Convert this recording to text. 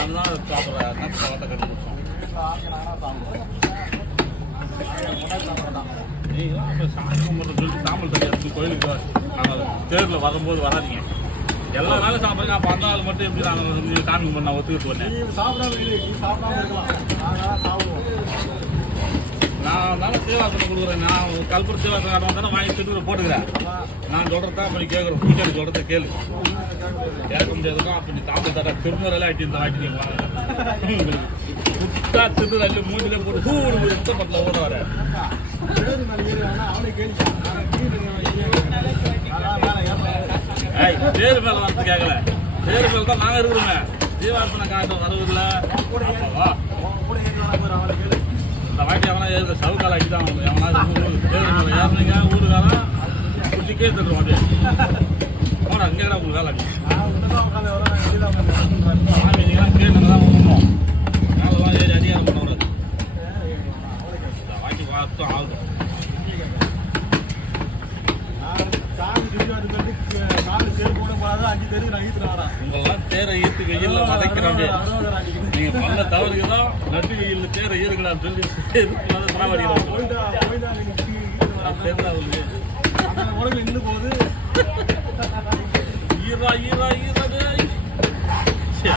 நான் தான் சாப்பிட்றேன் சாப்பிட்ட கண்டுபிடிச்சோம். நீங்களாம் இப்போ சாமி கும்பிட்றது சொல்லிட்டு தாமல் தனியாக கோயிலுக்கு தேரில் வரும்போது வராதிங்க. எல்லா வேலையும் சாப்பிட்றீங்க. அப்போ அந்த ஆள் மட்டும் எப்படி நாங்கள் சாமி கும்பிட்டு நான் ஒத்துக்கிட்டு வந்தேன். நான் தானே சேவாசனம் கொடுக்குறேன். நான் கல்புரம் சேவாசனம் ஆட்டம் தானே வாங்கி திட்டு போட்டுக்கிறேன். நான் சொல்கிறதா அப்போ நீ கேட்குறேன். பூஜாரி சொல்கிறத கேளு. கேட்க முடியாதுக்கும் அப்போ நீ தாமல் தட்டா திருநூறெல்லாம் ஆகிட்டு இந்த வாட்டி நீ உங்களுக்கு புத்தா திட்டு தள்ளி மூஞ்சிலே போட்டு கூடு சுத்த பத்தில் ஓட வர தேர் மேலே வரது கேட்கல. தேர் மேலே தான் நாங்கள் இருக்கிறோமே. ஜீவாசன காட்டம் வரவில்லை. வா இந்த வாட்டி எவனா ஏறுற சவுக்கால் ஆக்கி தான் எவனா தேர் மேலே ஏறினீங்க ஊருக்காரன் குச்சிக்கே தட்டுருவோம். அப்படியே போனா அங்கே உங்களுக்கு வேலை சாமி நீங்களாம் கேட்டு தான் பண்ணணும். மேலாம் ஏறி அதிகாரம் பண்ணக்கூடாது. இந்த வாட்டி பார்த்தும் ஆகும். உங்கெல்லாம் தேரை ஈர்த்து வெயில்ல வதைக்கிறாங்க. நீங்க பண்ண தவறுக்குதான் நட்டு வெயில்ல தேரை ஈருக்கலாம்னு சொல்லி ஈரா ஈரா ஈரா